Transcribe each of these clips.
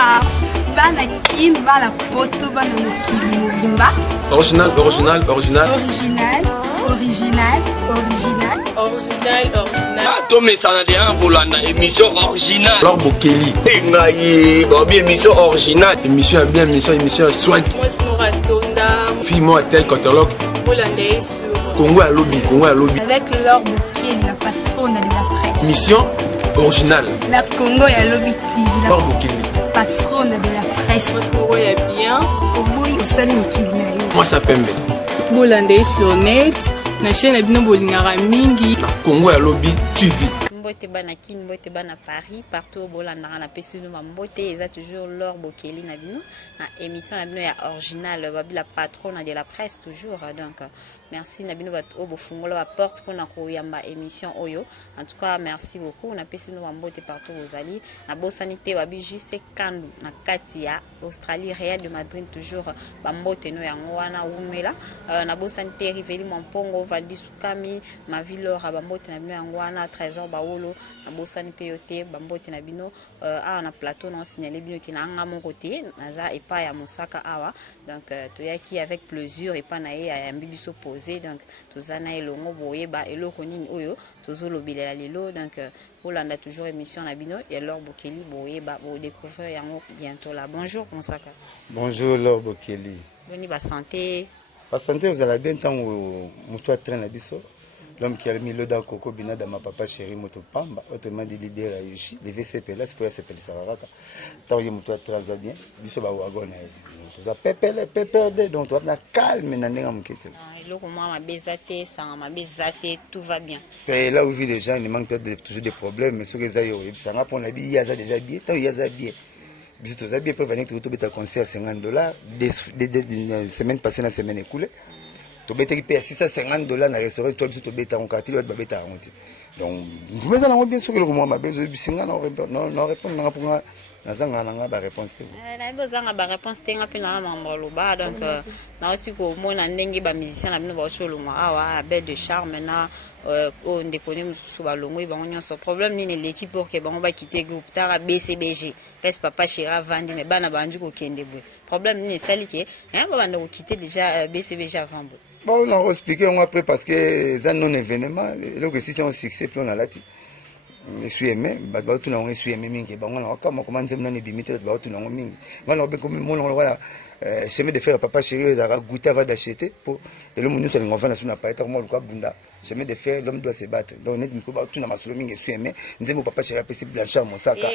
Bana kin, bana poto, bana mokili mobimba. Original. Original, original. Ah, toi, mais ça n'a rien pour la émission originale. Alors Bokeli. Émission originale. Émission bien, émission soit. Moi, c'est Noratonda. Fille, moi, tel catalogue. Congo à lobby. Avec Laure Bokeli, la patronne de la presse. Émission originale. La Congo et Lobby TV. Laure Bokeli. Patronne de la presse. Moi, c'est Noratonda bien. Au Sali Mokili. Moi, ça Pembe. Bolande sur net. Na chaîne abino bolingara mingi. Congo à lobby TV. Mbote bana kin, mbote bana Paris, partout au Bolanda na pesulu mbote eza toujours Laure Bokeli na bino na émission na bino ya original babi la patronne de la presse toujours donc merci na bino bat obo fungola ba porte pour na koyamba émission oyo en tout cas merci beaucoup na pesulu mbote partout aux ali na bosanité babi juste kandu na kati ya Australie Real de Madrid toujours ba mbote no yango wana umela na bosanité Riveli Mampongo Valdisukami ma ville Laure ba mbote na bino yango wana trésor ba na bosani peyote bambote na bino awa na plateau na signaler bino ki na anga mon côté naza epa ya Mosaka awa donc toyaki avec plaisir epa na ye ya mbibiso posé donc tozana elongo boyeba eloko nini oyo tozolobelela lelo donc Olanda toujours émission na bino et Laure Bokeli boyeba bo découvrir yango bientôt là. Bonjour Mosaka. Bonjour Laure Bokeli. Boni ba santé. Ba santé vous allez bien tant muto train na biso. L'homme qui a mis l'eau dans le coco bina dans ma papa chéri moto pamba autrement dit leader à Yoshi les VCP là c'est pour s'appeler Sararaka tant il moto très bien biso ba wagon tout ça pépé donc tu vas calme na nenga mukete eloko moi ma bezate sans ma bezate tout va bien et là où vit les gens il manque toujours des problèmes mais ce que ça yo ça va pour la vie il y a déjà bien tant il y a bien biso tout ça bien peut venir tout beta concert $50 des semaines passées la semaine écoulée tu bêtes payer $650 dans le restaurant, toi tu bêtes en quartier, tu bêtes à honte. Donc, vous me avez bien sûr que le moment ma besoin de singa non répondre na pour na zanga na ba réponse te. Na bezanga ba réponse te ngapi na mambolo ba donc na aussi ko mona ndenge ba musicien na bino ba cholonga awa belle de charme na on déconne mususu ba longo ba nyonso problème ni l'équipe pour que ba on va quitter groupe tara BCBG pes papa chira vandi mais bana bandu ko kende boy problème ni sali ke hein ba banda ko quitter déjà BCBG avant boy. Bon, on a expliqué après parce que c'est un non-événement. Donc, si c'est un succès, puis on a lati. Je suis aimé, tout le monde est aimé. On a comment dire, on a limité, tout le monde. On a bien comme voilà. Chemin de faire papa chéri, il a goûté avant d'acheter pour le monde nous sommes en train de n'a pas été moi le quoi bunda. Chemin de faire l'homme doit se battre. Donc net miko ba tout na masolo mingi suis aimé. Nze mo papa chéri apesi blanchard Mosaka.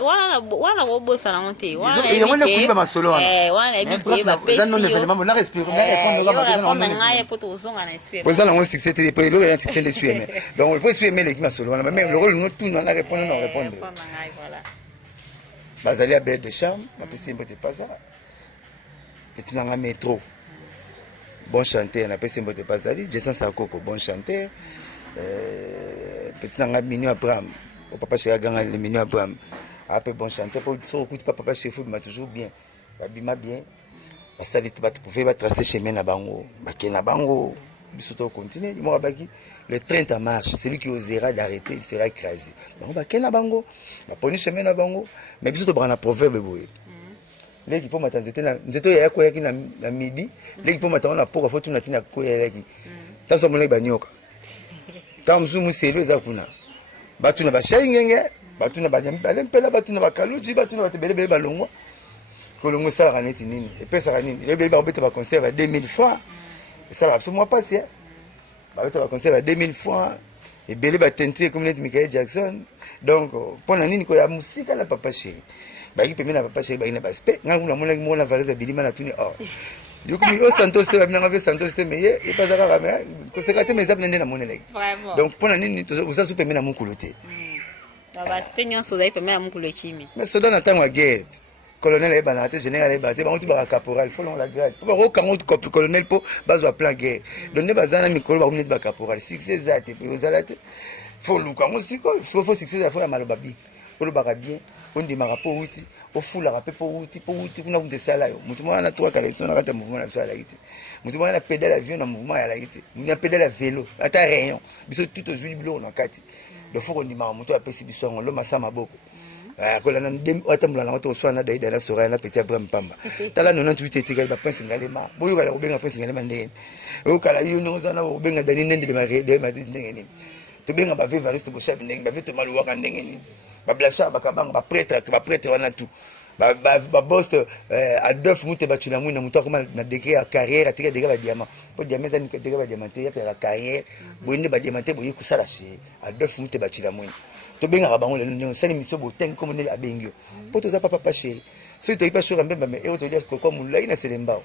Wana robosa na monte. Wana wana kuliba masolo wana. Wana ebite ba pesi. Non événement, on a respiré, on a répondu na ngai poto uzonga na suis. Pour ça on succès te pour le succès de suis aimé. Donc il faut suis aimé l'équipe masolo wana même le rôle nous tout on a répondu non répondre. Voilà. Bazali a belle de charme, ma pesi mbote pas ça. Petit nanga métro. Bon chanteur, na pesi mbote pasali, Jason Sakoko, bon chanteur. Petit nanga Minu Abraham, au papa chéri ganga le Minu Abraham. Après bon chanteur, pour so écoute papa chéri m'a toujours bien. Babima bien. Basali tu pour faire tracer chemin na bango, baké na bango. Bisoto continue, il m'aura baki. Le train en marche, celui qui osera d'arrêter, il sera écrasé. Bango baké na bango, ba poni chemin na bango, mais bisoto brana proverbe boy. L'équipe pour m'attendre nzeto ya ko yaki na midi l'équipe pour m'attendre na poko faut tuna tina ko yaki taso mona banyoka tamzu muselo za kuna batuna ba shayingenge batuna ba lempela batuna ba kaluji batuna ba tebele balongwa ko longo sala kaneti nini et pesa kanini le bele ba beta ba concert à 2000 francs ça va absolument passer ba beta ba concert à 2000 francs et bele ba tenter comme net Michael Jackson donc pour la nini ko ya musique la papa chéri baki pembe na papa chéri baina baspe nga kuna mona mona vareza bilima na tuni or yokomi o santos te babina ngave santos te meye e pazaka kamera ko sekate mezap nende na moneleki donc pona nini usa su pembe na mukulu te baspe nyonso zai pembe na mukulu chimi mais soda na tango guerre colonel e bana te général e bate bango tu ba caporal faut la grade pour ba kango tu colonel po bazo plan guerre donc ne bazana mikolo ba komnet ba caporal succès zate pe ozalate faut luka ngo siko faut succès za faut ya malobabi olo baka bien on démarre pour outil au fou la rappel pour outil kuna kunde sala yo mutu mwana toi collection na kata mouvement na sala ite mutu mwana pédale avion na mouvement ya la ite mutu pédale à vélo ata rayon biso tout aujourd'hui bilo na kati le faut qu'on démarre mutu apesi biso ngo lo masama boko kola na dem atamula na to swana dai da sora na petit Abraham Pamba tala no na tuite tika ba prince ngalema boyo kala ko benga prince ngalema ndene o kala yo no zana ko benga dani ndende de ma ndenge ni to benga ba ve variste bo shabi ndenge ba ve to maluwa ka ndenge ni ba blasha ba kabanga ba prêtre wana tout ba boss Adolphe Mute ba tuna mu na muto ko na degré ya carrière atika degré ba diamant po diamant zani ko degré ba diamanté ya la carrière boyinde ba diamanté boyi ko sala chez Adolphe Mute ba tuna mu to benga ba bango le sali miso bo ten comme ne abengio po to za papa chéri so to ipa shora mbemba me to dire ko comme la ina selemba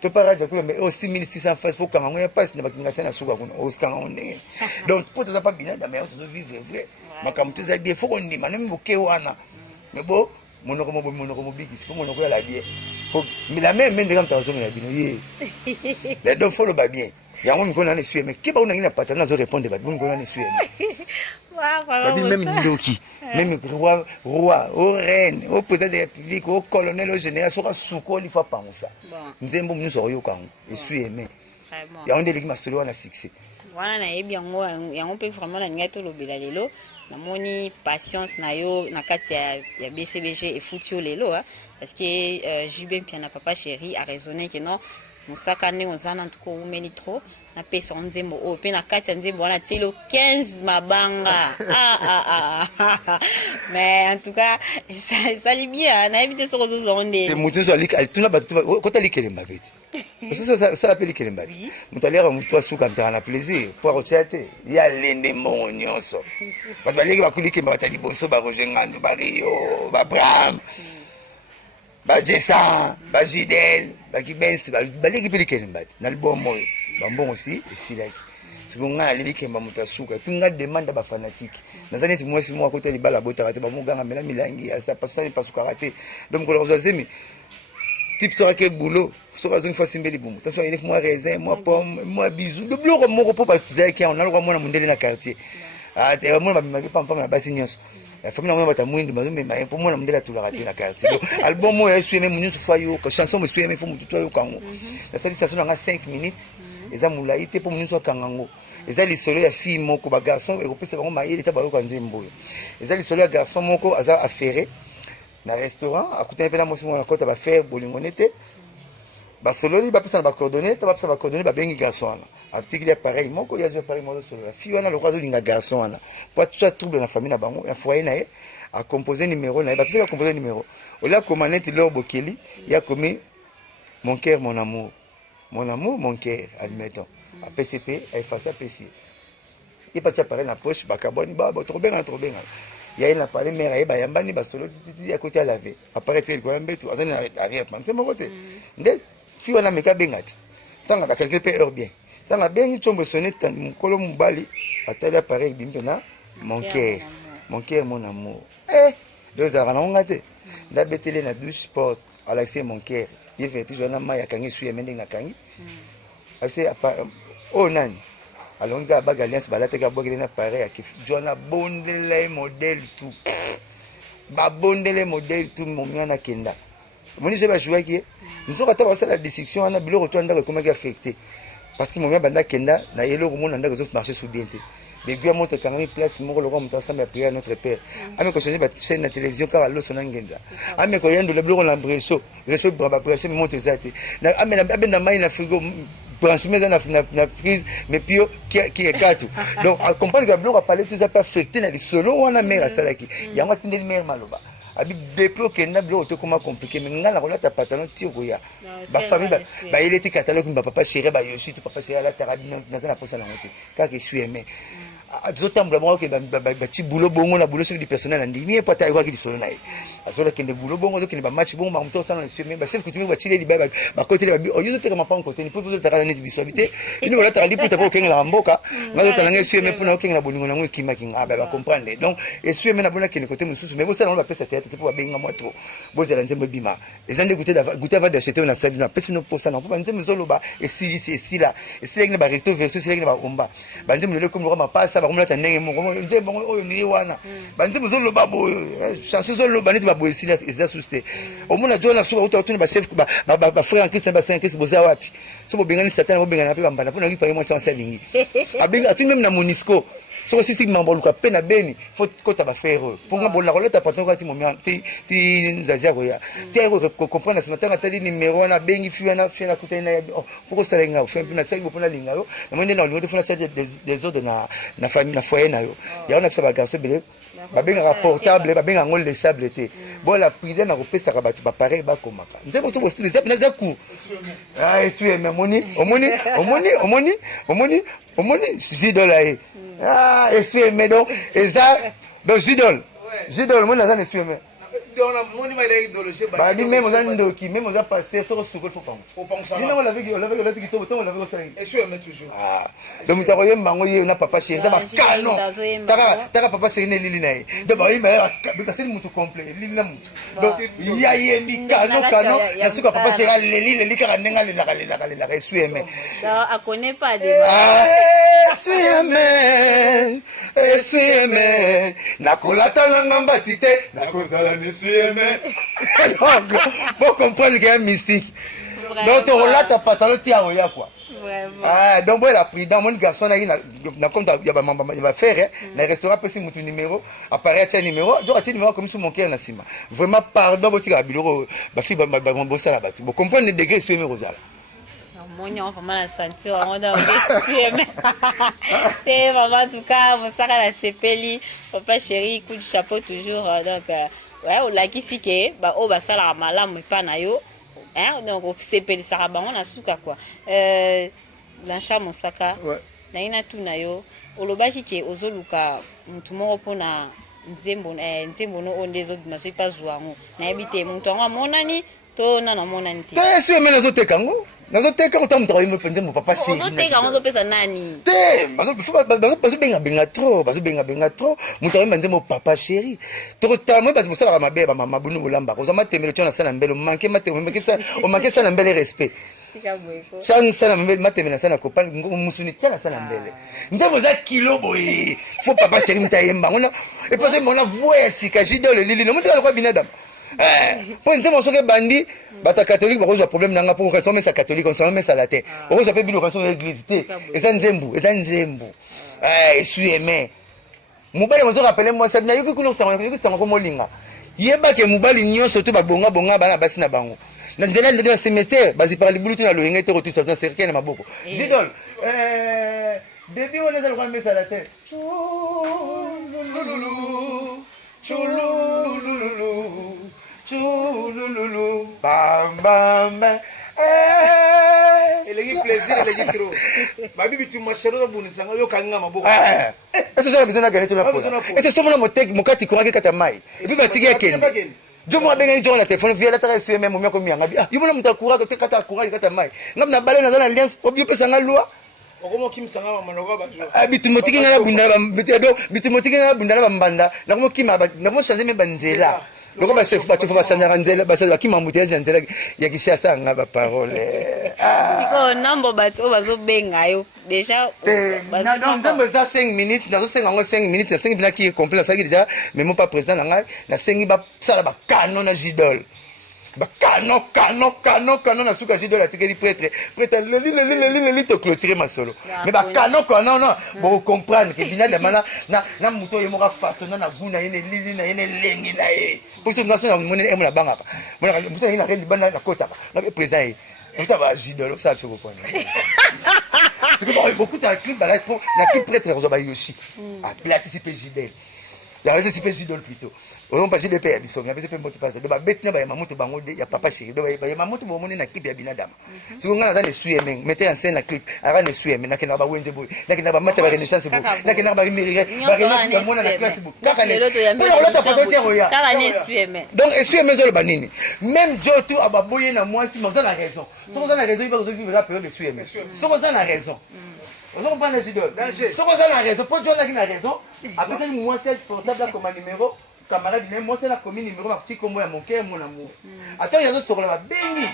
to para ja ko me 6600 francs pour quand on passe na bakinga sana suka kuna o ska on ne donc po to za pas bina da me to vivre vrai makamtu za bien faut on ni manemi boke wana mais bon monoko mo bigis pour monoko ya la bien pour mais la même ndeka mtazo na bino ye les deux follow ba bien ya on ko na ne sué mais ki ba on na patana zo répondre ba on ko na ne sué même Ndoki, même roi, au reine, au président de la République, au colonel, au général, sera souko, il faut pas ça. Nous aimons nous serions quand je suis aimé. Il y a un délégué masolo on a succès. Voilà, na bien moi, y a on peut vraiment na ngato lo belalelo, na moni patience na yo na kati ya BCBG et foutio lelo parce que JB Mpia na papa chéri a raisonné que non musaka ne ozana ntuko umeli trop na pesa nzembo o pe na kati nzembo wana telo 15 mabanga mais en tout cas ça li bien na éviter ce réseau zonde et mutu zo lik altuna batu ko ta likele mbabeti ça appelle likele mbabeti mutalera mutu asuka ntana plaisir pour ochate ya lende monyoso batu baleki bakulike mbata liboso ba rojengando ba Rio ba Bram ba Jessa ba Jidel ba Kibens ba leki pelikele mbati na libomo bambon aussi et silaki sikunga lilike mba mutasuka et puis nga demande ba fanatique nazani ti mwesi mwa côté libala bota kate ba muganga mela milangi asta pasani pasuka kate donc ko rozazemi type to ke boulot so bazong fa simbeli bumu to fa ile moi raisin moi pomme moi bisou de bloko moko po baptiser ki on a le mwana mundele na quartier ah te mwana ba maki pam na basi nyonso la famille mwana bata mwindi mazo me mai po mwana mundele to la kate na quartier album mo est même nyonso fa yo ko chanson mo est même fo mutu to yo kango la satisfaction nga 5 minutes eza mulaite po munyuso kangango eza lisolo ya fille moko ba garçon e kopesa bango mayele ta bayo kanzembo eza lisolo ya garçon moko aza affairé na restaurant akutana pena mosi mwana kota ba faire bolingonete ba sololi ba pesa ba coordonner ta ba pesa ba coordonner ba bengi garçon wana article pareil moko ya zo pareil moko solo la fille wana le kwazo linga garçon wana po tout trouble na famille na bango na foyer na ye a composer numéro na ba pesa composer numéro ola commandante Laure Bokeli ya commis mon cœur mon amour. Mon amour, mon cœur, admettons. À PCP, elle fait ça PC. Il pas appareil dans la poche, bakaboni, trop bien. Il y a une appareil, mais il y a un bani, solo, à côté à laver. Apparaît il quoi un bête, tout, arrière, pensez mon côté. Ndel, si on a mes cabinets, tant à quelque peu heure bien. Tant à bien, il tombe sonné, mon colon, mon bali, à tel appareil, bimpena, mon cœur, mon amour. Deux heures, on a gâté. La bête, elle est dans la douche, porte, à l'accès, mon cœur. Il fait toujours un mail à Kangi, suis amené à Kangi. C'est oh nani. Alors, on a bagage alliance, balate ka bogele na pareil à Kif. Joana bondele modèle tout. Ba bondele modèle tout mon miana kenda. Mon je vais jouer qui. Nous aurons pas la discussion on a bilo retour ndako comment affecté. Parce que mon miana banda kenda na yelo ko mon ndako zo marcher sous bien. Mais Dieu montre quand même place mon le roi ensemble à prier à notre père. Ame ko changer ba chaîne de télévision car allo sona ngenza. Ame ko yendo le bloko la bresso, bresso braba bresso monte zate. Na ame na abenda mai na frigo branchement na prise mais pio qui est quatre. Donc à comprendre que le bloko a parlé tout ça pas affecté na solo wana mère salaki. Ya ngwa tindeli mère maloba. Abi depuis que na bloko to comment compliqué mais ngala ko la ta pantalon tiro ya. Ba famille ba il était catalogue ba papa chéri ba yoshi to papa chéri la tarabine na za na posa na ngote. Car que je suis aimé. Zotambola moko ke ba ti boulot bongo na boulot sur du personnel ndimi pas ta kwa ki solo na ye azola kende boulot bongo zo kende ba match bongo ba mto sana na suime ba chef coutumier ba ti le ba côté ba o yuzo te kama pa côté ni pour ta kana ni bisobité ni wala ta lipo ta po kenga la mboka ngazo ta langa suime pour na kenga la boningo na ngwe kima kinga ba comprendre donc et suime na bona kende côté mususu mais bo ça na ba pesa tête pour ba benga moi trop bo za nzembo bima ezande goûter avant d'acheter na salle na pesa no pour ça na pour nzembo zolo ba et si là et si là ba recto versus si là ba omba ba nzembo le comme le ma passe ba komla ndenge moko nzembo oyo ni wana ba nzembo zolo ba bo chanson zolo ba neti ba bo si là eza suste omona jona suka uta ba chef ba frère en Christ ba 5 Christ boza wapi so bo bengani satan bo bengana pe ba mbana pona kipa moi sans salingi abenga atu même na Monisco so si mambo luka pe na beni faut kota ba faire pour nga bola koleta patron ka ti momia ti nzazia ko ya ti ko comprendre ce matin atali numéro na bengi fi na kutena ya pour ça lenga fait na tsaki bo na linga yo na mwende na niveau de fona charge des autres na famille na foyer na yo ya na ba garçon bele ba benga portable ba benga ngol le sable te bon la prière na kopesa ka batu ba pareil ba komaka nzebo to bostile zap na zaku ah esue me omoni Jidol ah esue me donc eza donc Jidol mon nazana esue me donc la moni ma idéologie ba di même on ndoki même on pasteur so sukol faut penser ni na on l'avait qui to on l'avait aussi esue me toujours ah donc ta koyem bango ye na papa chéri ça ba canon taka papa chéri ne lili na ye donc ba yima parce que mutu complet lili na mutu donc ya yembi canon na suka papa chéri lili kaka nenga le esue me a connaît pas de esue me na kolata na ngamba tite na kozala ne bon comprendre qu'il y a un mystique. Donc on relate à pantalon tia oya quoi. Ah donc bon la prudent mon garçon na compte il va faire na restaurant petit mon numéro apparaît un numéro donc un numéro comme sur mon cœur na sima. Vraiment pardon votre biloro ba fi ba bossa la batu. Bon comprendre le degré sur mes rosal. Mon on va mal sentir on a dessus mais maman en tout cas mon sac à la sepeli papa chéri coup de chapeau toujours donc ouais on l'a ici que bah oh bah ça la malamu pas na yo hein donc on sepeli ça ba on a suka quoi blancha mon saka na ina tu na yo olobaki ke ozoluka mutu moko pona nzembo no ondezo na so pas zuango na ebite mutu ngo monani to na monani te c'est mais nazo tekango nazo teka ko tamu travailler mo penze mo papa chéri nazo teka ngo pesa nani te bazo benga trop mutu ayi penze mo papa chéri to tamu bazo sala ka mabe ba mama bunu bolamba ko zama temelo tona sala mbelo manke sala mbele respect chan sana matemela sana kopal musuni chala sana mbele nzebo za kilo boy faut papa chéri mutayemba ngona et parce mon voix sika Jidol lili no mutu alikuwa binadamu pour nzebo soke bandi bata catholique bakozwa problème nanga pour quand on sa catholique on s'en met ça la tête on s'appelle bilo quand on église té et ça nzembu esui mobali mozo rappeler moi ça na yuko kuno sa ko molinga yeba ke mobali nyonso to babonga bana basi na bango na nzela ndio semestre bazi par libulu to na loyenga to to sa cercle na maboko Jidol depuis on est à le mettre à la tête chulululu bam bam elegi plaisir elegi trop babi bitu machero buni sanga yo kanga maboko eso ça besoin na gagner tout la pose et c'est seulement mokati kuraki kata mai et puis batiki yake jo mo benga jo na téléphone via la tara FM mo miako mianga ah yo mona mutakura kata kuraki kata mai ngam na bale na zana alliance obio pesa ngalwa okomo kimsanga manoko ba bitumotiki ngala bundala ba mbanda na komo kima na komo changer me banzela loko ba chef ba changer nzela ba changer kima mbutezi nzela ya kishasa nga ba parole iko nambo bato bazo benga yo déjà na nzambo za 5 minutes na zo 5 minutes na 5 bina ki complet ça qui déjà mais mon pas président nga na 5 ba sala ba canon na Jidol ba canon na suka Jidol atikeli prêtre le to clôturer ma solo mais ba canon non bon comprendre que bina de mana na muto yemo ka façon na guna yene lili na yene lengi na e pour ce nation na mone emo la banga mona muto yena rendi bana na kota na président muto ba Jidol ça je comprends c'est que beaucoup de clips ba pour na clip prêtre ko ba Yoshi a participer Jidol il a participé Jidol plutôt on pas de paix biso mais c'est pas moto pas de ba betina ba mamuto bango de ya papa chéri de ba mamuto bo moni na clip ya binadama so ngana za ne sueme mettre en scène la clip ara ne sueme na kena ba wenze boy na kena ba match ba renaissance boy na kena ba mirire ba kena ba mona na classe boy kaka ne pero la ta photo te roya kaka ne sueme donc sueme zo le banini même Jotu ababoye na moi si moza na raison so moza na raison il va zo vivre la période de sueme so moza na raison on va pas Jidol so moza na raison pour Jotu na raison après ça moi c'est portable comme numéro camarade mais moi c'est la commune numéro ma petit combo ya mon cœur mon amour attends yazo sokola ba bengi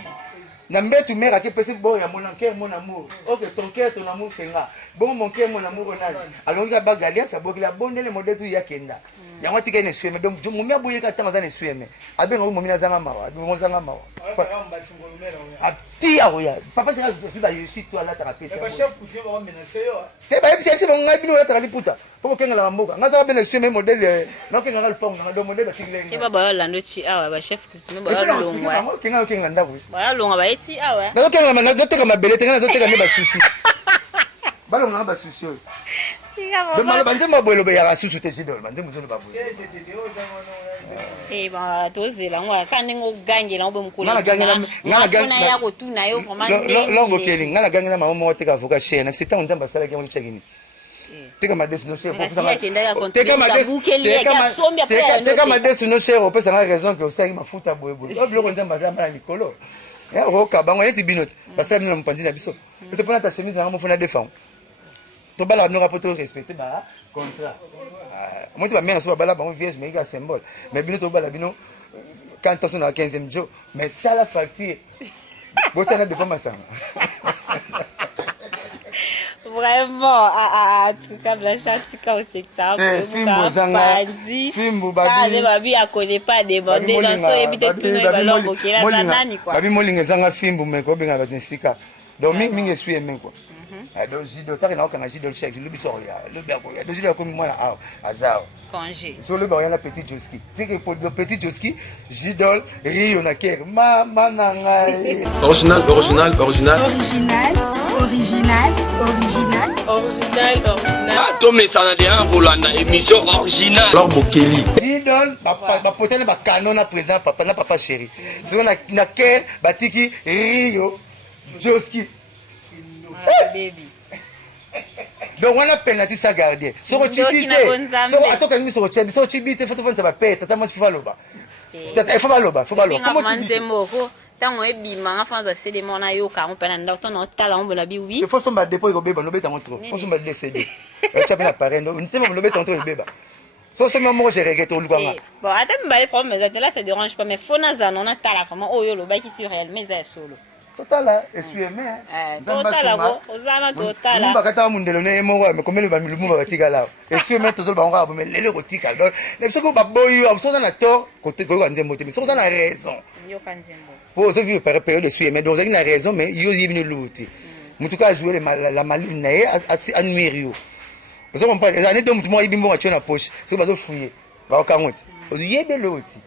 na mbetu mère ke pesi bo ya mon cœur mon amour OK ton cœur ton amour senga bon mon cœur mon amour nani alors il va bagalia ça bokila bondele modèle tu ya kenda yango tika ne sueme donc je momia boye ka tanga za ne sueme abenga momina zanga mawa mo zanga mawa ati aroya papa c'est tu va ici toi là ta rapé mais chef coutumier va menacer yo te ba yebisi yebisi bonga bino la ta liputa po kenga la mboka ngaza ba ne sueme modèle na kenga la fonga na do modèle kingle ke ba lando ti awa ba chef coutumier ba longwa kenga ndako ba longa ba eti awa na kenga na zo teka mabele tenga na zo teka ne ba sushi balonga ba sushi donc malo banze mabwelo be ya susu te jidol banze muzono babwelo ba tozela ngwa kandi ngogangela ngobe mkulu ngana ya ko tuna yo vraiment longo keli ngana gangela mama mo teka avocat chez na c'est tant nzamba sala ke mo chekini teka madesi no chez teka madesi no chez opesa nga raison que osaki mafuta boyebo obloko nzamba sala mala likolo ya roka bango neti binote basala bino mpanzi na biso c'est pour ta chemise na mo fona défend to bala no rapporter respecter ba contrat moi tu vas bien sur bala ba vierge mais il y a symbole mais bino to bala bino quand on a 15e jour mais t'as la facture bocha na de forme ça vraiment tout comme la chatika au secteur fimbo babi babi a connaît pas demander dans so éviter tout no ballon bokela za nani quoi babi molinga zanga fimbo mais ko benga ba sika donc mingi suis aimé quoi donc Jidol t'as rien quand Jidol chef le biso ya le bergo ya donc Jidol comme moi là azar congé sur le barrière la petite Joski tu sais que pour le petit Joski Jidol Rio na ker mama nanga Original. Original, original. Ah, toi, mais ça n'a rien pour la émission originale. Alors Bokeli. Jidol ba potene ba canon na présent papa chéri sur na ker batiki Rio Joski baby donc on a penalty sa gardien so ko chibite so atoka ngi so ko chibite so chibite faut faire ça ba peta tama si faloba faut baloba comment tu dis moko tango ebima nga fanza sede mona yo ka on pena ndauto no tala on bona bi oui il faut so ba dépôt ko beba no beta trop faut so ba décédé tu as bien appareil no ntema no beta trop beba so so moi je regrette au lukanga bon attends mais les problèmes là ça dérange pas mais fona za non tala vraiment oyo lo ba ki sur réel mais ça solo total et sueme total go ozana total mba kata mundelo ne mo me komele ba milumu ba tika la et sueme tozo ba ngaba me lele ko tika donc ne soko ba boyo so na tort côté ko nzembo te mais so na raison yo kanzembo pour so vivre par période de sueme donc il a raison mais yo yibini luti mutu ka jouer la maline na ye à nuire yo so comprend les années donc mutu mo yibimbo ma na poche so ba zo fouiller ba ka ngoti o yebe luti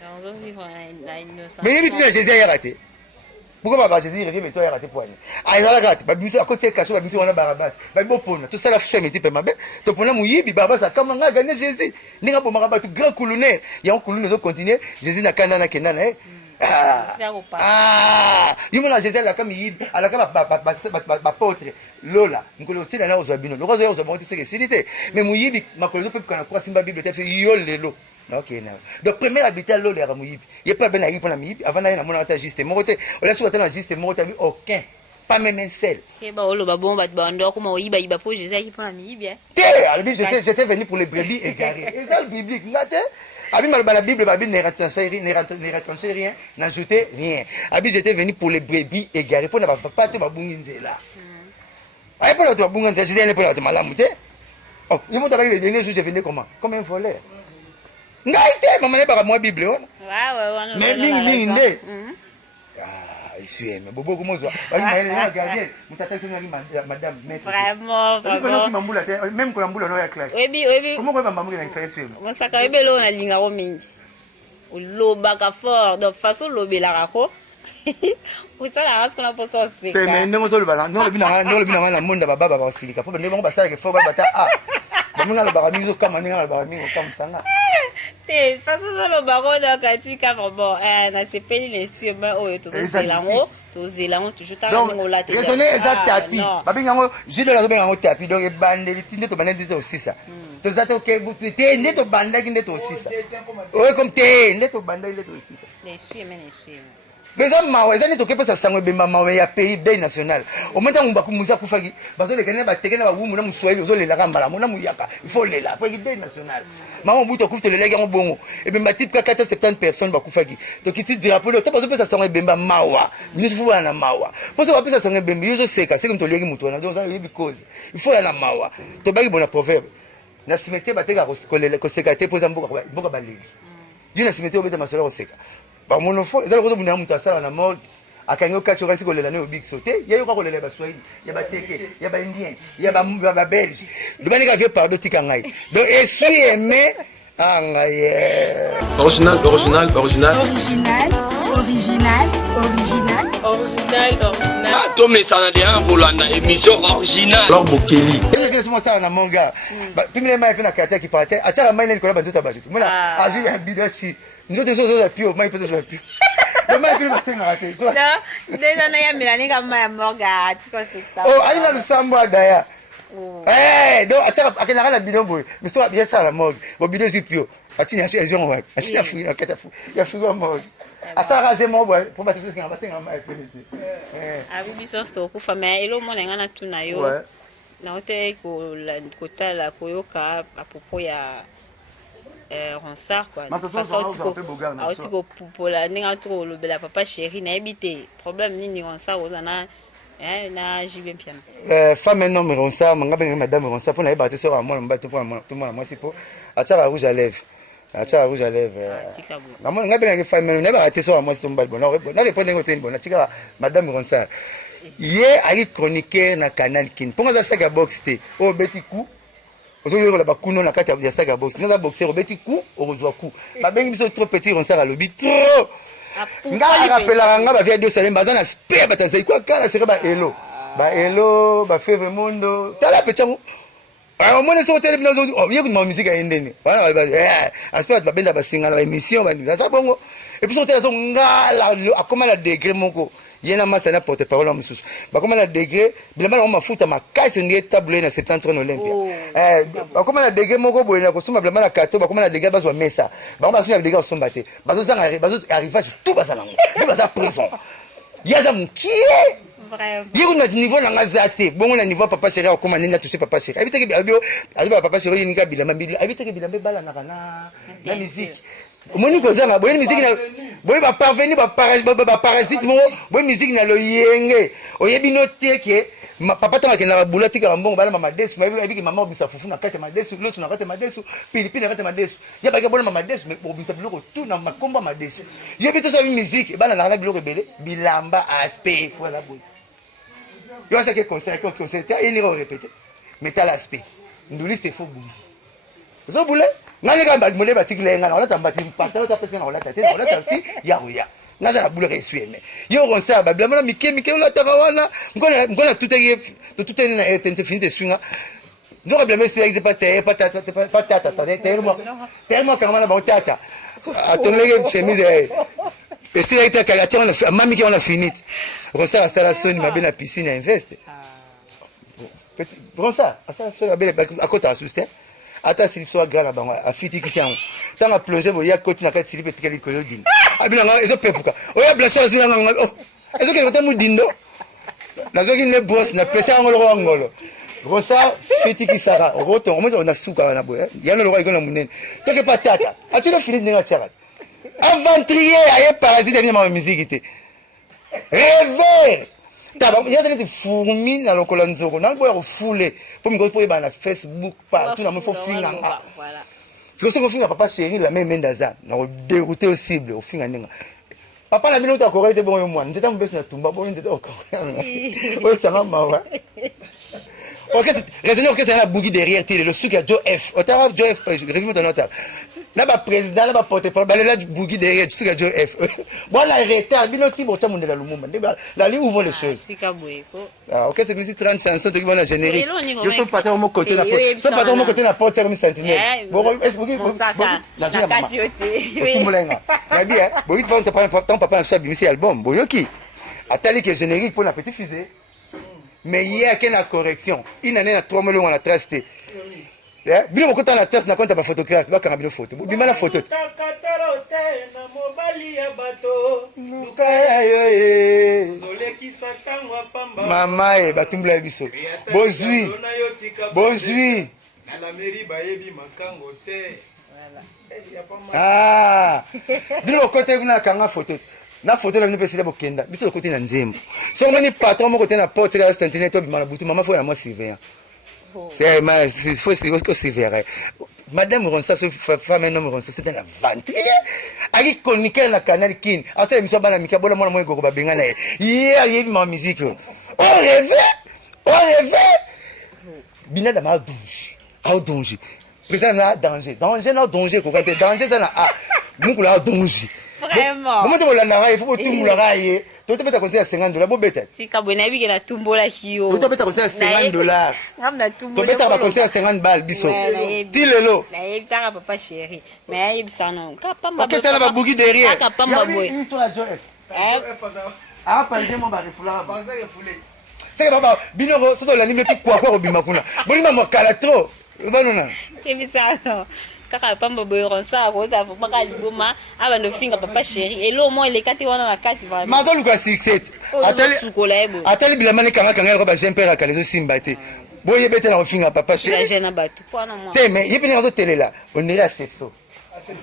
donc zo vivre la innocence mais yebi tina Jésus a raté. Pourquoi Baba Jésus revient mais toi il a raté poignet ah il a raté ba bimisi à côté caché ba bimisi wana Barabas ba bopona tout ça la fiche mais type mabe to pona muyibi Barabas akama nga gagner Jésus ninga bo maraba tout grand colonel il y a un colonel zo continuer Jésus na kanda na kenda na yimo na Jésus la kama yibi ala kama ba potre lola ngolo sina na ozabino lo kozo yozo monti c'est silité mais muyibi makolo peut kana kwa simba bible type yo lelo. Ok, non. Donc, premier habitat, l'eau, les ramouilles. Il n'y a pas bien à pour la mouille. Avant d'aller dans mon avantage, juste mon côté. On l'a souvent dans juste mon côté, aucun. Pas même un seul. Eh ben, on va bon, comment on y va pour Jésus qui prend la mouille, bien. J'étais venu pour les brebis égarées. Et ça, le biblique, Abi la Bible, la Bible ne retranchait rien, n'ajoutait rien. Abi, j'étais venu pour les brebis égarées. Pour ne pas te babunginze là. Ah, pour la babunginze, je disais, pour la malamouté. Oh, ils m'ont dit les derniers jours, je venais comment? Comme un voleur. Ngaite mama ne baka moi bible wana mais mingi nde il suit mais bobo comme ça la gardienne mutata sema ni madame maître vraiment même ko mbula no ya classe obi comment ko bamba mukina classe mo saka ebelo na linga ko mingi ulobaka fort donc façon lobela kako usala rasko na poso sika mais ndemo so lobala no lobina na monde baba ba silika po ndemo basala ke fo ba bata baminga lo baka mizo kama ninga lo baka mingo comme sanga parce que le baron de Katika vraiment na sepeli les suema oyo to zelango toujours ta ngo la te donc raisonner exact tapi babinga ngo jide la zobenga ngo tapi donc e bandeli tinde to bandeli to sisa to zato ke butu te nde to bandaki nde to sisa oyo comme te nde to bandaki nde to sisa les suema les hommes mawe ezani to kepa sa sango bemba mawe ya pays deuil national au moment où baku musa kufaki bazo le kana batekena ba wumu na muswahili zo le la kambala mona muyaka il faut le la pour deuil national maman buto kufte le legi ngo bongo e bemba type ka 470 personnes bakufaki to kiti drapeau to bazo pesa sango bemba mawa ni fu na mawa poso ba pesa sango bemba yo seka c'est comme to legi mutu na donc ça because il faut ya na mawa to baki bona proverbe na cimetière bateka koseka te mpoza mboka balevi yo na cimetière obeta masolo koseka bamonofo eza lokozo buna mutu asala na mort akangi okati okasi kolela ne obikso te ye yoka kolela baswahili ya bateke ya baindien ya babelge lobanika vie pardon tika ngai donc esui aimé Original. Original, original. Tomé Sanadien Rolanda, émission originale. Alors Bokeli. Ça na manga. Puis les mains na katia qui partait. Acha la main ni kola bantu tabatu. Mona aji ya bidachi. Nous te sommes à pio, mai peut être pio. Le mai peut passer na raté. Non, déjà na ya milani kama ya morga, tu vois c'est ça. Oh, aina le samba daya. Eh, donc acha akena la bidon boy. Mais soit bien ça la morgue. Bo bidon si pio. Ati ya chez on ouais. Ati ya fou, kata fou. Ya fou morgue. Asa raser mon boy pour battre ce qui va passer en mai peut être. Abi biso sto ku fama elo mona ngana tuna yo. Ouais. Na hote ko la kotala koyoka à propos ya Ronsard quoi. Aussi ko popola ninga to lobela papa chéri na ebité problème nini Ronsard ozana na jibe piano. Femme un homme Ronsard manga benga madame Ronsard pour na ebate sur à moi mbato pour moi c'est pour acha rouge à lèvres. Acha rouge à lèvres. Na moi nga benga femme na ebate sur à moi c'est bon na répondre ngote bon na tika madame Ronsard. Ye ali chroniqueur na Canal Kin. Pour ça saga box té o beti coup. Ozo la bakuno na kati ya saga box. Na boxer o beti coup o rozwa coup. Ba bengi biso trop petit Ronsard alobi trop. Nga rappela nga ba via de Salem bazana spé batanzai kwa kala sera ba hello. Ba hello ba fevre mundo. Tala pechango. Ah mona so tele bino oh yeko ma musique ayendeni. Bana ba aspect ba benda ba singa la émission ba ni. Ça bongo. Et puis so tele so ngala akoma la degré moko. Yena masa na porte parole mususu bakoma na degré bilamba na mafuta makasi ngie tableau na 73 na Olympia bakoma na degré moko boye na kosoma bilamba na kato bakoma na degré bazwa mesa bakoma na degré osomba te bazo zanga bazo arrivage tout bazana ngo baza prison yaza mkie Vraiment. yiko na niveau na ngazate bongo na niveau papa chéri akoma nenda toucher papa chéri abiteke abio aziba papa chéri yinika bilamba mbili abiteke bilamba bala na musique moni kozanga boye musique na boye ba parvenir ba parasite mo boye musique na loyenge oyebi noteke papa tanga kena bula tika mbongo bala mama desu mayebi ki mama obisa fufu na kate madesu losu na kate madesu pilipili na kate madesu ya ba ke bona mama desu mais obisa biloko tout na makomba madesu yebi to so musique bala na biloko belé bilamba aspect voilà boye yo ça que concert il ira répéter mais t'as l'aspect nduli c'est faux boum zo boule ngane ka ba mole batiki lenga na wala tambati mpata ta pesa na wala tete wala tati ya uya ngaza na boule resueme yo Ronsard ba blamana mike wala takawana ngona tutaki na tente finite swinga ndoko blame c'est avec pas tata tellement kama na ba tata atonlege chemise et c'est avec ta kacha na mami qui on a fini Ronsard a sala soni mabe na piscine invest Ronsard a sala soni mabe à côté à souster ata silip so grand bango afiti kisango tanga plonger bo ya koti na kati silip etikali ko yodin abina nga ezo pepuka oya blanchard zo nga oh ezo ke kota mudindo nazo ki ne boss na pesa ngolo ngolo Ronsard fiti kisara roto omo na suka na boya yana lo ko na munene toke patata atino fini ninga chara aventurier aye parasite ni ma musique te rêveur taba ya tene fourmi na lokola nzoko na boya ko fule pour me ko ba na Facebook partout na mo fo finga Voilà. c'est que finga papa chéri la même ndaza na ko dérouter au cible au finga ninga papa la minute ko rete bon yo mwana nzeta mbesi na tumba bon nzeta ko o tsanga mawa orchestre raisonner orchestre na bougi derrière télé le souk ya Joe F otara Joe F revue ton nota na ba président na ba porte-parole ba la bougi derrière souk ya Joe F bon la retard bino ki bota mundela lumumba ndeba la li ouvre les choses Sika boyeko. ah orchestre musique 30 chansons to ki bona générique yo so pas mon côté na so pas mon côté na porte comme sentinelle bon est-ce que bon na kati yote. tout molenga ya bien bon il faut ton papa en chabi musique album boyoki atali que générique pour la petite fusée. Mais il y a qu'une correction. Il y a 3 millions à trace. Bien beaucoup de la trace n'a pas de photographe. Pas de photo. Bien la photo. Maman et batumbla biso. Bonjour. Bonjour. La mairie bayebi makango te. Ah. Bien au côté vous kanga photo. Na photo la nous pesi la bokenda. Biso le côté na nzembo. So moni patron mo côté na porte la internet to bimana butu mama fo ya moi surveillant. C'est il faut c'est vrai. Madame Ronsa, ce femme et homme Ronsa, c'est un aventurier. Avec coniquer la canal kin. Ah, c'est monsieur Banamika, bon, moi, go bengana. Hier, il y a ma musique. On rêvait. Bina da mal danger. Au danger. Président na danger. Danger na danger ko kante danger na ah. Mungu la danger. Vraiment. Comment tu vas la il faut que tu me la raille. Tu te mettre à conseiller $50 bon bête. Si kabona bi na tumbola kio. Tu te mettre à conseiller $50. Ngamna tumbola. Tu mettre à conseiller 50 balles biso. Tilelo. La yebitaka papa chéri. Mais yebisa non. Kapamba. OK, ça va bougi derrière. Kapamba boy. Ah, pas moi ba refula. C'est papa, binoko soto la nimeki kwa obima kuna. Bolima mo kala trop. Banona. Yebisa non. Kaka pamba boy ronsa ko ta baka liboma abando finga papa chéri. Elo mo ele kati wana na kati va. Mato luka 67. Atali bilamani kanga ko ba jempera kalezo simba te. Boye bete na finga papa chéri. La jeune batu pour moi. Te mais yepi na zo telela. On est à sepso.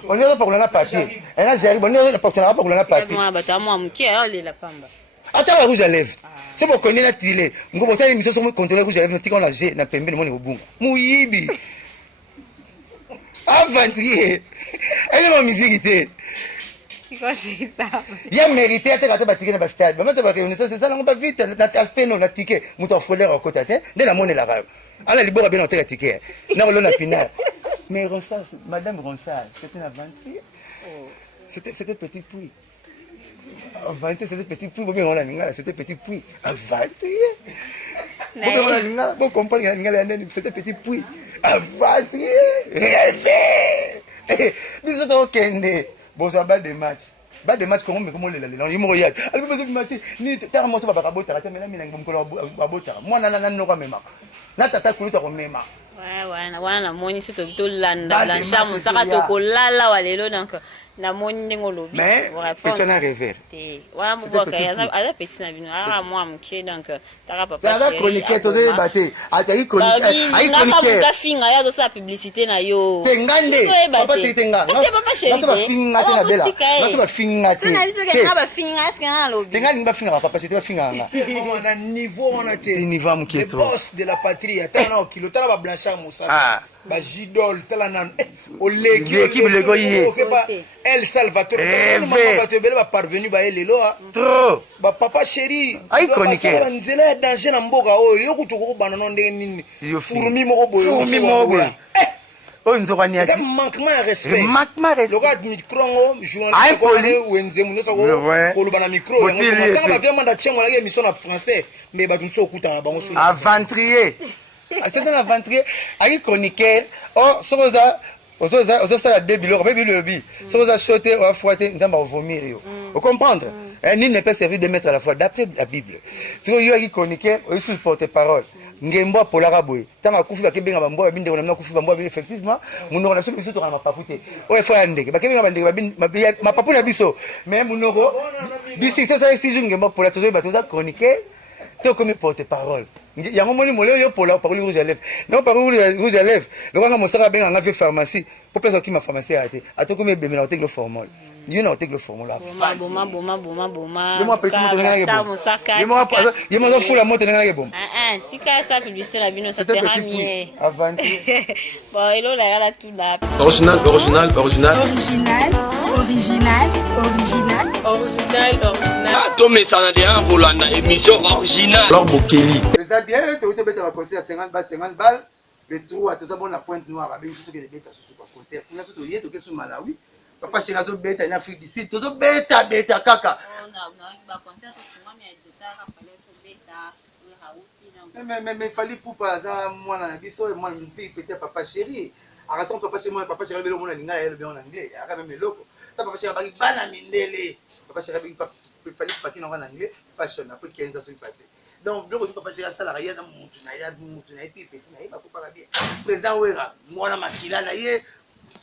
On est là pour la papier. Elle a géré, on est là pour la papier. Moi bata moi mki ale la pamba. Ata ba rouge à lèvres. C'est pour connaître la télé. Ngo bosala émission sur contrôler rouge à lèvres, tika on la G na pembe mon obunga. Muyibi. Aventurier. Elle est ma musique té. C'est quoi ça? Il a mérité à te battre dans le stade. Maman tu vas reconnaître c'est ça on va vite na aspect non na ticket. Muto foler au côté té. De la monnaie la rave. Ala libora bien enterrer ticket. Na lo na pinard. Mais Ronsa, madame Ronsa, c'était une aventurier. C'était petit puits. Aventurier, c'était petit puits. C'était petit puits. Aventurier. Vous comprenez, c'était petit puits. Aventurier. Rêver. Nous sommes au Kende. Bon, ça va des matchs. Ba de match comment le la il mourrait elle peut pas mater ni ta mo so ba bota ta mena mina ngomkolo babota moi na no ka mema na tata kuluta ko mema wana na moni sito bitolanda blancha musaka tokolala wa lelo donc na moni ndingo lobi mais petit na rêver te wana muboka ya petit na bino ara moi mkie donc taka papa chéri la chronique to de baté ataki chronique ai chronique ka finga ya do sa publicité na yo tengande papa chéri tenga c'est papa chéri na ba finga te na bela na ba finga te na biso ke na ba finga est-ce que na lobi tengande ba finga papa chéri ba finga nga on a niveau on a te niveau mkie to boss de la patrie atana okilo tala ba blanchard moussa ba jidol tala nan o legi équipe le goyé El Salvatore Salvatore ba parvenu ba elelo trop ba papa chéri ai chronique ba nzela danger na mboka oyo yokuto ko banana ndenge nini furumi moko boyo oh nzoka ni ati manquement de respect loka micro journaliste ko wenze muno sa ko lobana micro yango ba vraiment da tchengo la émission na français mais ba tunso okuta bango so aventurier c'est un aventurier ai chroniqueur oh soza ça des biloko bi soza choter ou fouetter ndamba vomir yo vous comprendre nul ne peut servir de maître à la fois d'après la Bible si yo ai chroniqueur ou sous porte-parole ngembo polaka boy tanga kufi bakebenga bambo binde na kufi bambo effectivement munoko na biso to kana papute o efo ya ndeke bakebenga bandeke mapapu na biso mais munoko distinction ça ici ngembo pola tozo batoza chroniqueur to comme porte-parole yango moni moleo yo pola parole rouge à lèvres non parole rouge à lèvres le kanga mosaka benga nga pharmacie pour place qui ma pharmacie a été atoko me bemela o le formol you know take le formol là boma moi petit moto ngana ke moi fula moto ngana ke bom sika ça publicité la bino ça sera mieux avant bon elo la gala tout là Original. Tomé ça n'a rien pour la émission originale. Alors Bokeli. Ça bien tu te bête à concert 50 balles le trou à tout ça bon la pointe noire avec surtout que les bêtes sur pas concert. On a surtout hier to que sur Malawi. Papa chez razo bête en Afrique du Sud. Tozo bête kaka. ba concert to moi mais detara fallait to bêta mais fallait pour pas ça moi na biso et moi peut-être papa chéri. Arrêtons papa chez moi papa chéri le mon linga elle bien en anglais. Arrête même loko. Papa chéri ba bana mindele. Papa chéri ba fallait pas qu'il en anglais fashion après 15 ans sur passé. Donc le papa chéri salarié za mutu na et puis petit na ba ko pas bien. Président Wera moi makila na ye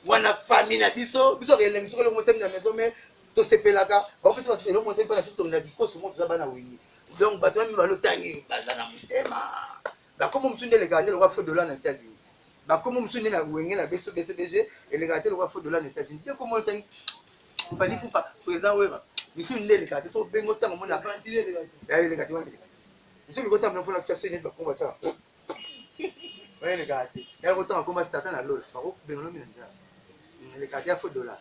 wana famille na biso relem biso le mosem na maison mais to sepelaka ba ko se le mosem pa na tout na biko so mo za bana wengi. Donc bato même ba lotangi bazana mutema. Ba comme msunde le gardien le roi feu de l'an aux États-Unis. Ba comme msunde na wengi na beso BCBG et le gardien le roi feu de l'an aux États-Unis. Dès comment le tangi fallait pour pas président Wera monsieur le gardien so bengo tango mo na ventiler le gardien. Monsieur mi kota mna fona chasse ne ba komba cha. Ouais, les gars, il y a autant comment c'est atteint à l'eau. Par contre, ben non, les gars, il y a faute de là.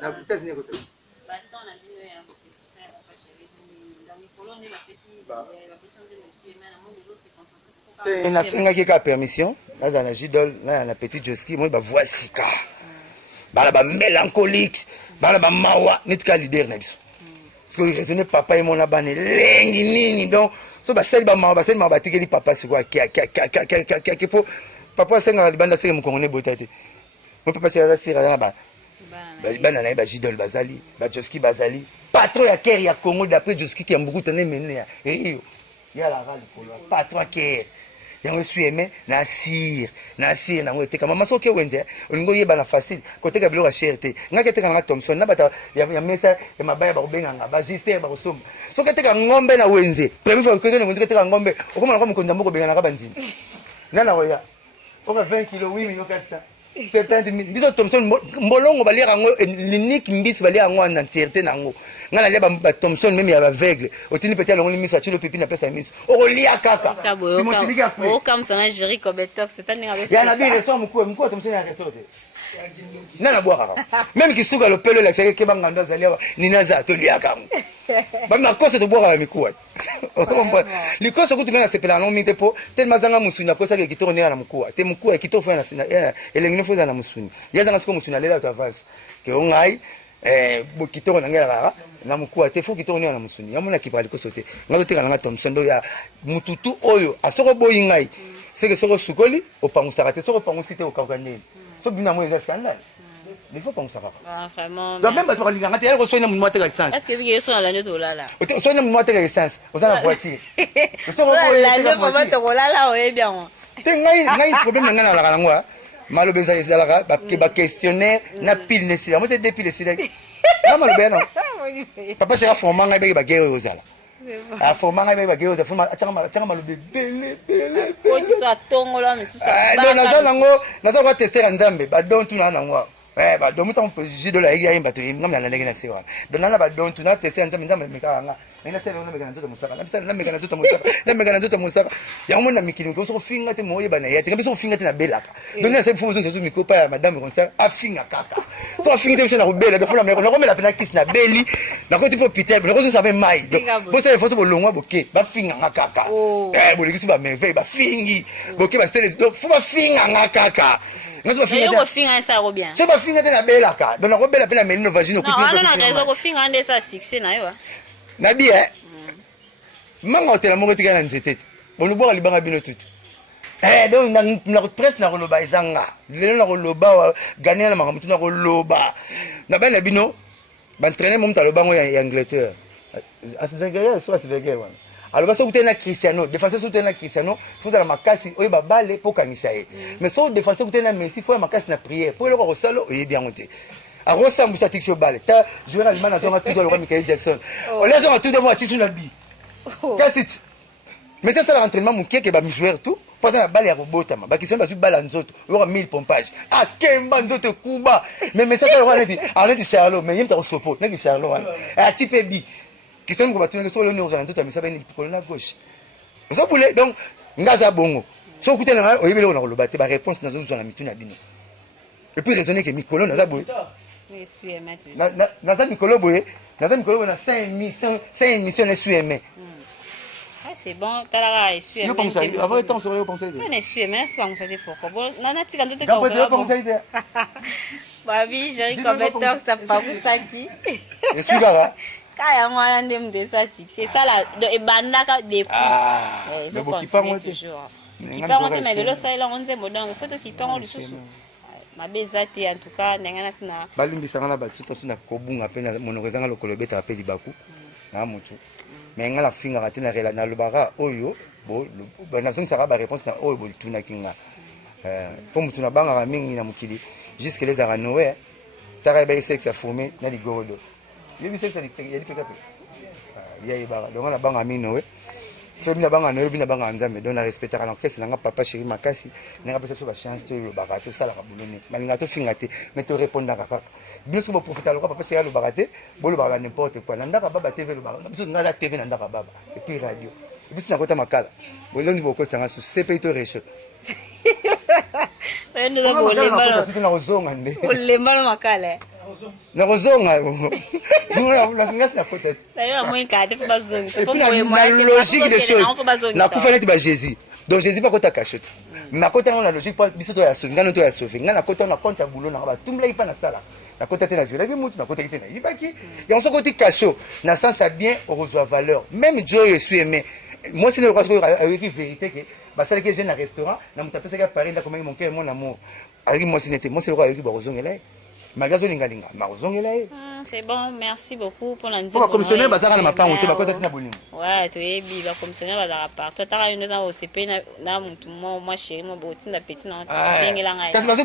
La vitesse n'est pas. Nasengaki ka permission naza na jidol na petit joski moi voici ka bala ba mélancolique bala ba mawa nitka leader na biso parce que raisonner papa et mon abane lengi nini donc so ba sel ba mawa batikeli papa siko ki po papa senga libanda seke mukongone botate mo papa sera sira na ba bana na ba jidol bazali ba joski bazali patron ya ker ya Congo d'après joski qui a beaucoup tane mené et ya la rali pour patron ker yango suis aimé nasir nango te kama masoke wende olingo yeba na facile côté ka bilo ka cherté ngaka te kana Thompson na bata ya mesa ya mabaya ba kubenga nga ba gister ba kusoma so ka te ka ngombe na wenze premier fois que te ngombe te ka ngombe okoma na ko ndambo ko benga na ka banzini nana roya oka 20 kg 8 millions 400 70,000 biso Thompson mbolongo balira ngo l'unique mbisi balira ngo en entièreté nango ngana leba ba Thompson même ya aveugle otini peut-être longo miso achilo pipi na pesa miso okolia kaka o comme ça na Jerry Kobetok c'est pas ninga ya na bi reso mko Thompson ya reso te nana bwa kaka même kisuka le pelo la seke ba nganda zalia ni naza to lia kaka ba na kosa to bwa mikuwa likoso kutu ngana sepela no mite po tellement zanga musuni akosa ke kitoro nera na mkuwa te mkuwa kitoro fa na sina elengine foza na musuni yazanga siko musuni lela to avance ke ongai bo kitoro na ngela kaka na mkuwa te fo kitoro nera na musuni yamona kipali koso te ngazo te kana Thompson do ya mututu oyo asoko boyi ngai seke soko sukoli opangusaka te soko pangusite okakane so bina mo eza scandale il faut penser ça vraiment donc même pas linga ngate yako soina munwa te ka essence est-ce que biye so la nyoto lala soina munwa te ka essence oza na voiture so ko la nyoto papa to lala o bien te ngai problème ngana la ngwa malo benza ezalaka ba questionnaire na pile nesila mo te deux pile nesila na malo beno papa chera forma ngai be ba guerre ozala a forma ngai be ba guerre ozala forma changa malo bele ko sa tongola misu sa ba naza ko tester nzambe ba don tu na ngwa ba domu tan jide la ya imba to ngam na ndenge na sewa donana ba don tu na tester nzambe meka nga nina sele na meka na nzoto musaka na meka na nzoto musaka na meka na nzoto musaka yango na mikini ko so finga te moye bana ya te biso finga te na belaka donna se fumo so mikopa ya madame concert afinga kaka so afinga te na ko bela de fona me ko mela pena kiss na beli na ko tipo pitel ko so sabe mai bo se foso bo longwa boke ba finga nga kaka bo likisi ba merveille ba fingi boke ba stele do fu ba finga nga kaka ngaso finga finga ça ro bien so ba finga te na belaka donna ko bela pena melino vagino ko ti non non ko finga ande ça succès na yo nabi manga otela moko tika na nzete bonu bwa libanga bino tuti donc na presse na koloba ezanga lelo na koloba gagner na makambo na koloba na bana bino bantraîner mo mutalo bango ya Angleterre asveger so asveger wana alors so kutena Cristiano défenseur so kutena Cristiano faut la makasi oyo ba balle po kanisa ye mais so défenseur kutena Messi faut makasi na prière po eloko kosalo oye bien ngote a ressemble ça tic balle ta joueur allemand na zonga tout le Michael Jackson on les a tout de moi tisu na bi qu'est-ce mais ça c'est l'entraînement mon qui ba mi joueur tout parce la balle ya robota ma ba qui semba su balle nzoto yo 1000 pompage a kemba nzoto kuba mais ça ça on dit arrête Charlot mais yimta ko sopo na ki Charlot wana a type bi qui semba ko ba tuna so le nyoza nzoto mais ça ba ni colonna gauche ça boule donc ngaza bongo so kutena oyebele ona ko lobate ba réponse na zo na mituna bino et puis raisonner que Mikolo na za boye naza mikolo boye na 5 émissions na SUM c'est bon talaka SUM yo pense avant temps sur yo pense on est SUM est-ce qu'on sait pourquoi bon nana tika ndote ka yo pense babi Jerry Kobetok ça pas vous saki je suis là kaya mwana ndem de ça c'est ça la de bandaka des je continue toujours kipango te na lelo ça ila onze modongo faut to kipango lisusu mabeza te en tout cas ndengana tina balimbisanga na batito sina kobunga pe na monokezanga lokolo beta pe libaku na mutu mais ngala finga tina rela na lobara oyo bo na zonga ba réponse na oyo bo tuna kinga pour mutu na banga mingi na mukili jusque les ara noé tara ba sexe a formé na ligorodo yebi sexe ya lipeka pe ya ibara donc na banga mingi noé so bina banga noé bina banga nzambe donc na respectera na kesi nga papa chéri makasi nga pesa so ba chance to lo baka to sala ka bulone malinga to finga te mais to répondre kaka bien sûr profiter le papa chéri lo baka te bolo baka n'importe quoi na ndaka baba TV lo baka biso nga za TV na ndaka baba et puis radio et puis na kota makala bolo ni boko sanga so c'est pas to réchaud olemba no makala na kozonga logique des choses nakufa neti ba Jésus donc Jésus bakota cachette nakota na logique po biso to ya sauver ngana to ya sauver ngana nakota na compte ya boulot na ba tumla ipa na sala nakota te na viola ki mutu nakota te na ibaki ya on soko ti cachot na sens à bien on reçoit valeur même Dieu je suis aimé moi c'est le cas avec vérité que basala que j'ai un restaurant na mutapesa ka Paris ndako mon cœur mon amour avec moi c'est le cas avec bazongela magazo lingalinga mazongela c'est bon, merci beaucoup pour la pour commissionnaire bazaka na mapango te bakota tina bolingo ouais tu es bi ba commissionnaire bazaka partout ta une dans OCP na mutu moi chéri moi botinda petit na ngela ngai kasi baso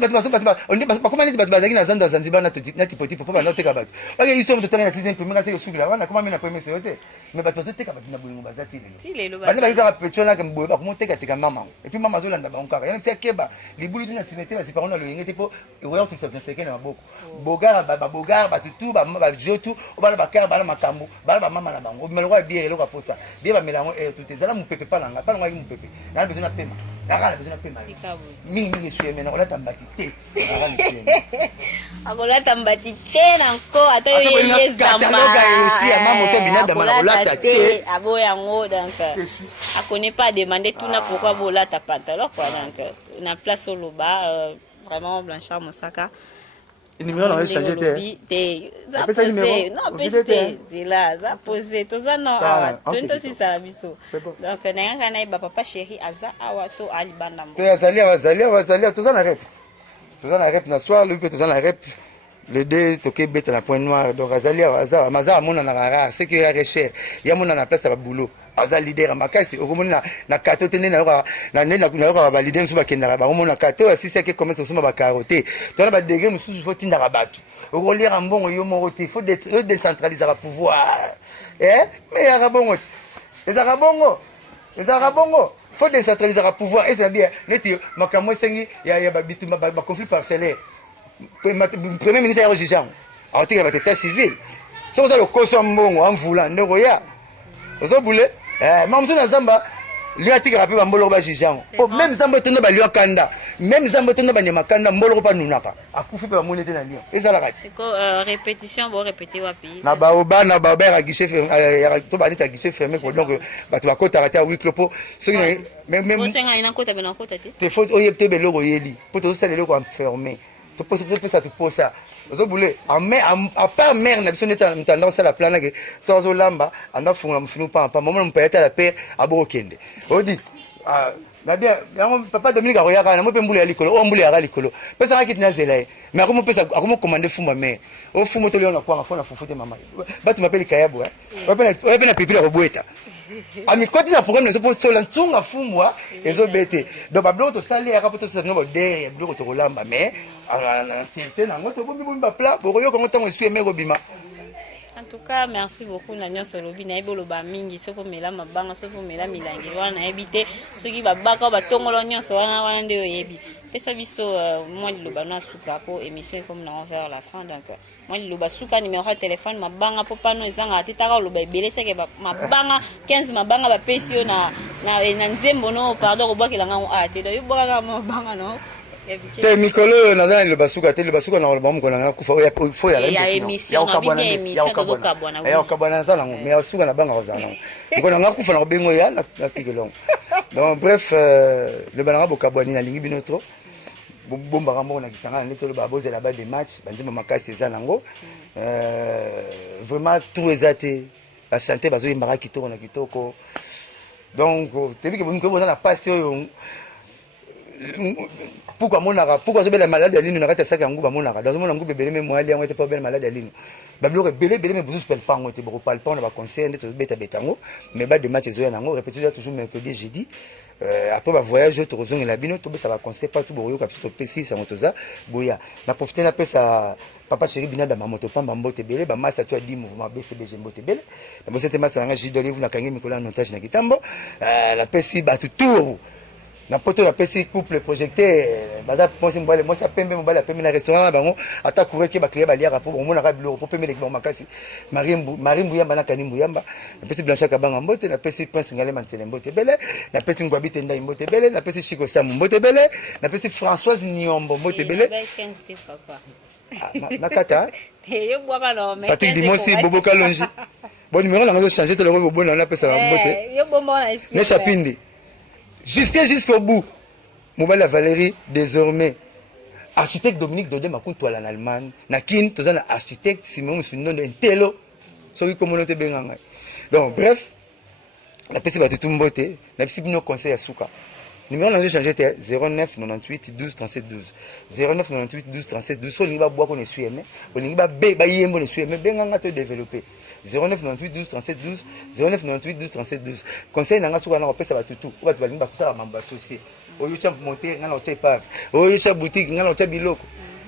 on dit ba comment neti bazaki na zanda Zanzibar na tipoti pour ba noteka bato ok histoire mto tanga na 6e premier kasi sukila wana comment na premier c'est mais bato teka bato na bolingo bazati lelo bani ba ka petrol na kamboye ba komoteka teka mama et puis mama zolanda ba onkaka yana tia keba libulu dina simete ba siparona lo yengete po e wala tout ça c'est que na maboko bogara bogara batutu ba jotu obala bakara bala makambo bala ba mama na bango meloko ya biere eloko posa bien ba melango tout ezala mupepe palanga palanga ki mupepe na besoin na pema na besoin na pema mingi suis mais na olata mbati te akola tambati te nanko ata yo yezamba mama to binada mala olata te abo yango donc a connaît pas demander tout na pourquoi bolata pantalon quoi donc na place au loba vraiment Blanchard Mosaka. Le numéro n'a changé. Non, c'est là, ça posé. Tout ça, non. Tout ça, c'est la biso. Donc, papa chéri, Aza, Awato, Alibandambo. Azalia, tout ça, na rep. Tout ça, na rep, na soir, le tout ça, na rep. Le deux, toqué bête na point noir. Donc, Azalia, Aza, Maza, mon anara, c'est qu'il y a recherche. Il y a mon anara place à boulot. Aza leader makasi okomona na kato tene na ba leader musu bakendaka ba omona kato asisi ke commence osoma ba carotte to na ba degré musu faut tinda ka batu okolira mbongo yo moko te faut décentraliser le pouvoir mais ya kabongo faut décentraliser le pouvoir et c'est bien neti makambo sengi ya ba bitu ba conflit parcellaire premier ministre ya Jean a otika ba état civil so ça le koso mbongo en voulant ndeko ya ozo boule même na zamba lui a tika rapé mbolo ba jijango même zamba tondo ba lui kanda même zamba tondo ba nyama kanda mbolo pa nunaka akufi pa monete na lio ezala kati ko répétition bo répéter wapi na ba obana ba ba guichet fermé to ba nita guichet fermé ko donc ba to ba kota raté huis clos po ce qui même senga ina kota bena kota te te faut oyepte beloko yeli po to sala loko fermé to posa to posa ozo boule à part mère na biso neta mtanda sala plana ke so zo lamba anda funga mfinu pa maman mpayata la père abokende odi na bien papa Dominique aroyaka na mo pe mbulu ya likolo o mbulu ya likolo pesa ka kitina zela mais akomo pesa akomo commander fumba mère o fumo to leona kwa fona fufute mama batu mapeli kayabo o pe na pipila ko boeta ami koti na programme ne pose to la ntunga fumbwa ezo bete donc ba bloko to sali ya kapoto sa ngo derrière bloko to kolamba mais na certain ngo to bombi ba plat bo yo ko ntango suis mère obima. En tout cas, merci beaucoup. Nanyo Solobi na ibolo ba mingi soko mela mabanga soko mela milangi wana ebite soki ba baka ba tongolo nyonso wana nde oyebi. Pesa biso moi liloba na suka po émission comme na vers la fin donc moi liloba suka numéro de téléphone mabanga po pano ezanga atitaka loba ebele seke mabanga 15 mabanga ba pesio na nzembo no pardon obakela ngamo ate do yobaka mabanga no. Te mikolo nazana le basuka te le basuka na ba mko na kufa faut ya ya okabwana zana mais basuka na banga ozana ngo na kufa na bengo ya na tikelong donc bref le balanga bokabwani na lingi binotro bomba rambo na kisanga na tolo ba boze la ba des matchs banzima makasi zana ngo vraiment tout ezate la chanter bazo imbara kitoko na kitoko donc tebi ke bonko na passe yo pourquoi je la maladie de l'île n'a pas ça qu'un goût à mon argent dans mon goût bébé mais moi il pas belle maladie de l'île bablo belé mais vous spell pas on était beaucoup pas le temps on va conseiller de bêta bétango mais bas des matchs zo yango répétition toujours mercredi jeudi après ba voyage to rozong la bino to bêta va conseiller pas tout boyo kapito PC ça motoza boya na profiter na pesa papa chéri binada mamoto pamba mbote belé ba massa to di mouvement BCBG mbote belé na cette massa nga jidoli vous na kangi mikola en otage na kitambo la pesi ba tout na poto la pesi couple projecteur baza posi mbale moi ça pembe mbale pembe na restaurant bango ata courir ke ba client ba liara pour mona ka bilo pour pembe le bon makasi Marie Mbuyamba na Kani Mbuyamba na pesi Blanchard Kabanga mbote na pesi Prince Ngale Mantele mbote bele na pesi Ngwabi Tenda mbote bele na pesi Chico Sam mbote bele na pesi Françoise Niombo mbote bele nakata Patrick Dimosi Bobo Kalonji bon numéro na ngazo changer te le revo bon na pesa mbote ne chapindi jusqu'au bout. Mobile Valérie, désormais, architecte Dominique Dodé m'a coûté en Allemagne. Nakin, tout ça, architecte Simon Sunon de Tello. Sorry, communauté Benganga. Donc, bref, la PC va tout mbote. La PC nos conseils à Souka. Numéro là, j'ai changé 09 98 12 37 12. 09 98 12 37 12. On y va boire qu'on est su aimé. On y va bé, bailler on est su aimé. Benganga te développer. 09 98 12 37 12. 09 98 12 37 12. Conseil n'a pas Souka n'a pas ça va tout. On va te bailler ça va m'associer. Oyo cha monter ngana ocha ipave oyo cha boutique ngana ocha biloko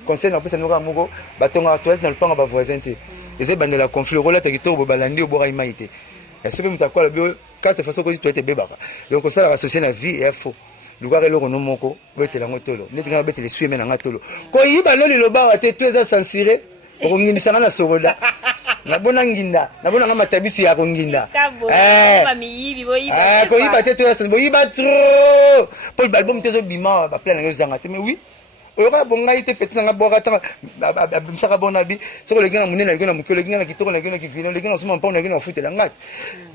conseil na pesa noka moko batonga toilette na lupanga ba voisin te eze bandela conflit rola ta kitoko balandi obora imaite ya sope mutakwala bio carte façon ko toilette bebaka donc ça la associer na vie et faux luka loko no moko betela ngotolo neti ngana betele sueme na ngatolo ko yiba no liloba te to eza censuré ko ngindisana na sogoda nabona nginda nabona nga matabisi ya konginda ko yiba te to eza boyiba trop pour album te zo bima ba plan nga zanga te mais oui oyoka bonga ite petisa nga boka ta msaka bona bi soko legena munene legena mukolo legena kitoko legena kivino legena soma mpa legena futela ngati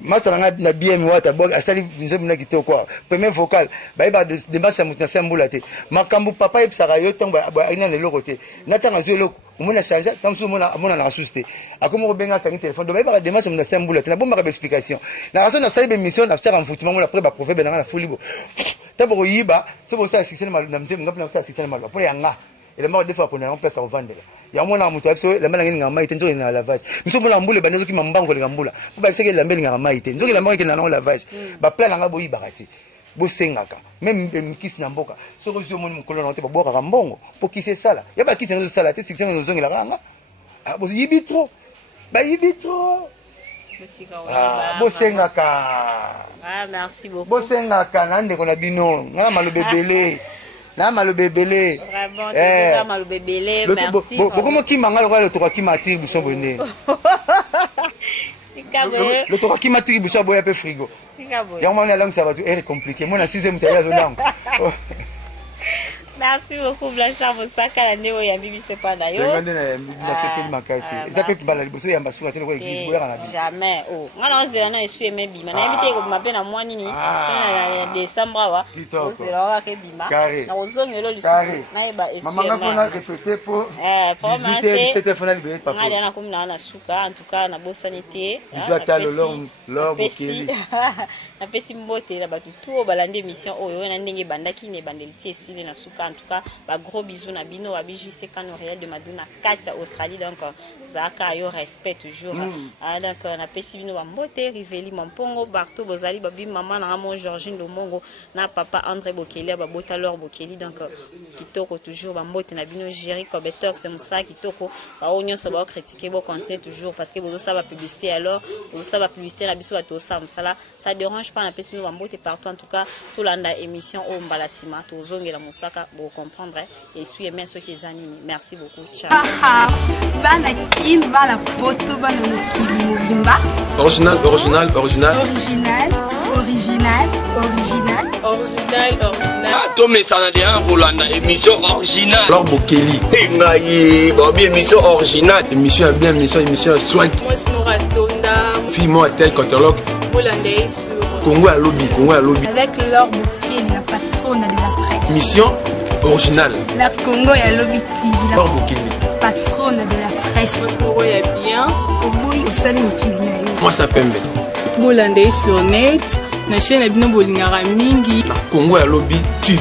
master nga na BM wata boka asali nzembe na kitoko premier vocal ba iba de marche ya mutna sambula te makambu papa ipsaka yo tango ba ina le loko te natanga zo loko umuna changer tant so mona amona na asuste akomo benga kangi téléphone do ba iba de marche mutna sambula te na bomba ka explication na raison na sali be mission na chaka mfutima mona après ba proverbe na fulibo tabo yiba soko sa assistant mal na mtem ngapna sa assistant mal pour yanga et mort des fois pour na place à vendre ya mona mutu abso la mala nginga maite nzo na lavage miso mona mbule banezo ki mambango le ngambula pour ba seke la mbele nga maite nzo ki la mbele na lavage ba plan nga boyi bakati bo sengaka même mkisi na mboka soko zo moni mukolo na te ba boka mbongo pour qui c'est ça là ya ba kisi nzo sala te section nzo ngila nga ah bo yibitro ba yibitro bosengaka merci beaucoup bosengaka na ndeko na bino ngala malobebele na malobebele vraiment malobebele merci beaucoup kima ngalo kwa le toka kima tiri buso bonne le toka kima tiri buso boya pe frigo ya mwana langue ça va tout est compliqué moi na 6e taille zo langue merci beaucoup Blanchard Mosaka la neo ya bibi sepanda yo ngande na sepeli makasi ezape bala liboso ya masuka tele ko église boya na bi jamais oh ngana ozela na esu eme bima na invité ko mapena mwani ni na décembre wa ozela wa ke bima na ozongelo lisusu na eba esu maman nga fona répéter pour 18h 17h fona libérer papa ngale na komina na suka en tout cas na bosanité jota lor bokeli na pesi mbote la batu tout balande émission oyo na ndenge bandaki ne bandeliti esile na suka en tout cas ba gros bisous na bino wa BJC Kano Real de Madrid na 4 Australie donc zaka yo respect toujours donc na pesi bino ba mbote Riveli Mampongo Barto Bozali babi maman na mon Georgine Lomongo na papa André Bokeli ba bota lor Bokeli donc kitoko toujours ba mbote na bino Jerry Cobetor c'est Moussa kitoko ba onyo so ba critiquer bo continuer toujours parce que bozo ça va publicité alors bozo ça va publicité na biso ba to ça ça dérange pas na pesi bino ba mbote partout en tout cas tout landa émission o mbala sima to zongela Mosaka pour comprendre et suivre bien ce qui zanini. Merci beaucoup. Ciao. Bana kin bana poto bana mukili mubimba. Original. Tome Sanadien Rolanda émission originale. Laure Bokeli. Ngaye, bon émission originale. Émission bien, émission soit. Moi Snora Tonda. Fille moi tel catalogue. Hollandais sur Congo à lobby. Avec Laure Bokeli, la patronne de la presse. Émission originale. La Congo ya lobby TV. Laure Bokeli. Patronne de la presse. Moi Snora ya bien. Oboy osali mukili na yo. Moi ça pembe. Hollandais sur net. Na chaîne bino bolingara mingi. Na Congo à lobby TV.